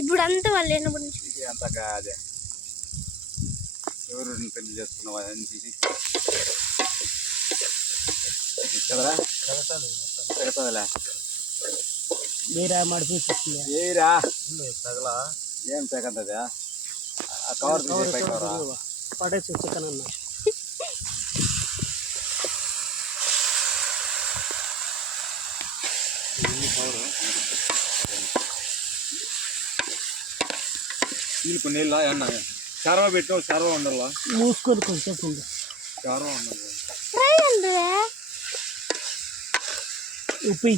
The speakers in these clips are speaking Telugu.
ఇప్పుడు అంతా వాళ్ళు అంతగా అదే ఎవరు పెళ్లి చేసుకున్నావు అని కదరా పెడతాదిలే మీరా మడిపిస్తుంది ఏరా తగలా ఏం తెగంటది ఆ కవర్ పడేసి చికెన్ అన్న నీళ్ళు నీళ్ళ అన్న చారవ పెట్టావు చారవ ఉండాలా మూసుకొని కొంచెం చారవ ఉండాలి ఉప్పి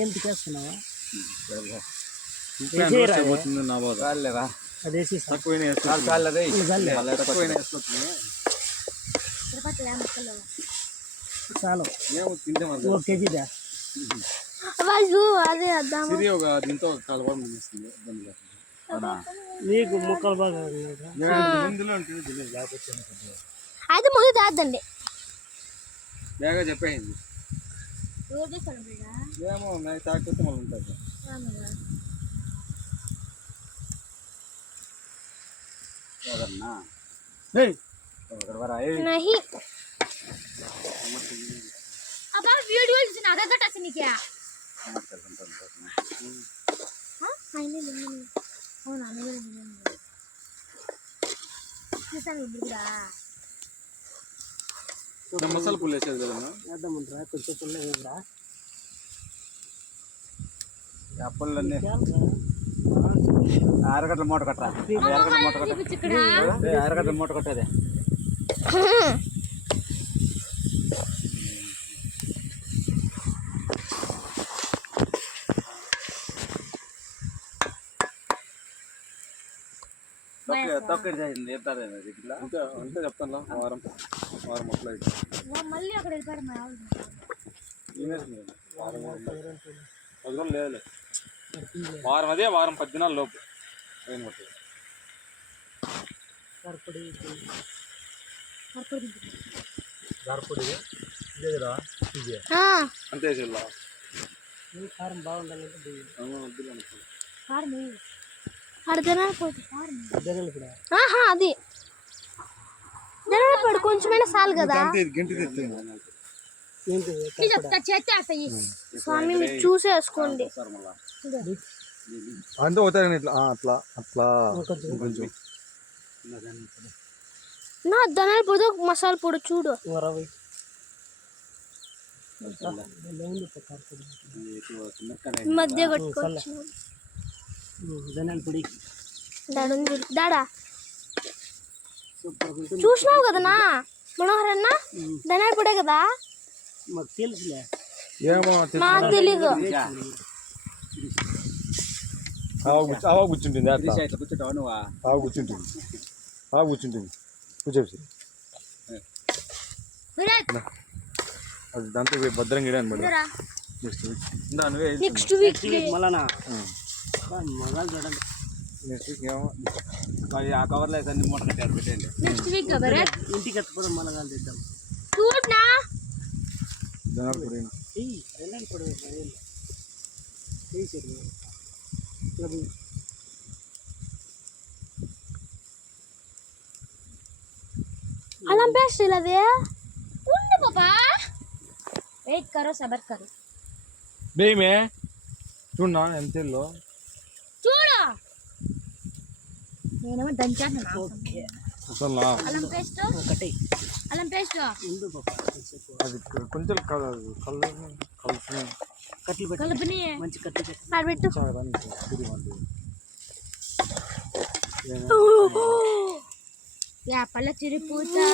ఏం తికేస్తున్నావా అదేసి చాలు ఒక కేజీదా దీంతో నీకు ముక్కలు బాగా అయితే ముందు తాద్దండి బాగా చెప్పేయండి ఏమో నాకు తాకపోతే మళ్ళీ ఉంటుంది नहीं अब आप वीडियो सुना दे टच नहीं किया हां फाइनली नहीं हो ना नहीं किसान बिगड़ा మసాలా పుల్ల వేసేది కదా వేద్దామంటారా కొంచెం పుల్ల వేయరా అప్పులన్నీ అరగట్ల మూట కట్టరా అరగట్ల మూట కట్టదే తొక్కడి చెప్తారు అంతే అంతే చెప్తాను వారం వారం అట్లా మళ్ళీ అక్కడ వెళ్ళిపోయారు మా వాళ్ళు లేదు వారం అదే వారం 10 దినాల లోపు ట్రైన్ పడుతుంది అంతే కారం బాగుండాలంటే అది కొంచెమైనా చాలు కదా స్వామి మీరు చూసేసుకోండి అంతే అవుతాయి ఇట్లా అట్లా అట్లా కొంచెం నా ధనియాల పొడి మసాలా పొడి చూడు మధ్య కట్టుకోవచ్చు ధనియాల పొడి దాడా చూసినావు కదనా మనోహర్ అన్న ధనియాల పొడే కదా మాకు తెలుసులే ఏమో నాకు తెలీదు అవ కూర్చుంటుంది కూర్చుంటుంది కూర్చుంటుంది కూర్చోసి అది దాంతో భద్రంగా ఇడాను మేడం నెక్స్ట్ వీక్ మళ్ళా నెక్స్ట్ వీక్ ఏమో ఆ కవర్లో అన్ని మూట కట్టారు పెట్టండి నెక్స్ట్ వీక్ ఇంటికి ఎత్తుకోవడం మళ్ళా తెద్దాం చూడనా अलार्म पे स्टिल है उन्ने पापा वेट करो सबर करो बे में చూడనా ఎంతలో చూడు నేనేమో దంచాను ఓకే అసలు అల్లం పేస్ట్ ఒకటి అల్లం పేస్ట్ ముందు పాపా అది కొంచెం కట్టిని మంచి కట్టి పెట్టు యా పళ్ళ చిరిపోతా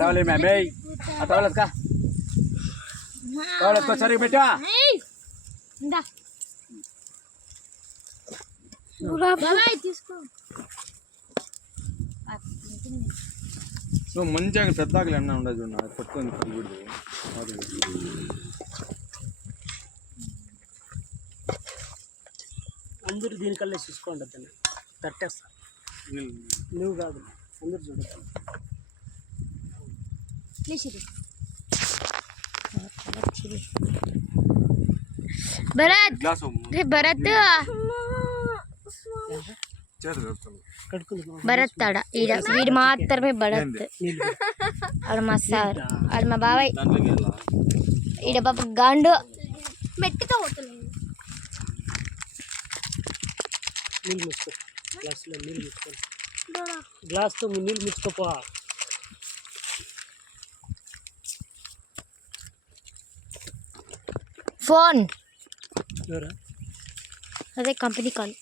టవలే మేమే ఆ టవలెట్ కా టవలెట్ కో సరి బేటా ఇందా బాబాయ్ తీసుకో నువ్వు మంచిగా పెద్దగా ఎన్న ఉండదు చూడ పట్టుకొని పడిగుడు అందరూ దీనికల్లే చూసుకోండి అతను తట్టేస్తా నువ్వు కాదు అందరు చూడదు. భరత్ గ్లాస్ రే భరత్ చేతులు కడుపుతాను. కడుక్కుని భరత్ ఆడ ఈడ వీడు మాత్రమే భరత్. ఆడ మా సార్, ఆడ మా బాబాయ్, దాంట్లోకి వెళ్ళా ఈడ పాప గాండు మెట్టితో పోతున్నాను. నీళ్ళు ముచ్చుకో, గ్లాసులో నీళ్ళు ముచ్చుకో, గ్లాస్తో నీళ్ళు ముచ్చుకోపో. ఫోన్ ఎవరా అదే కంపెనీ కాల్.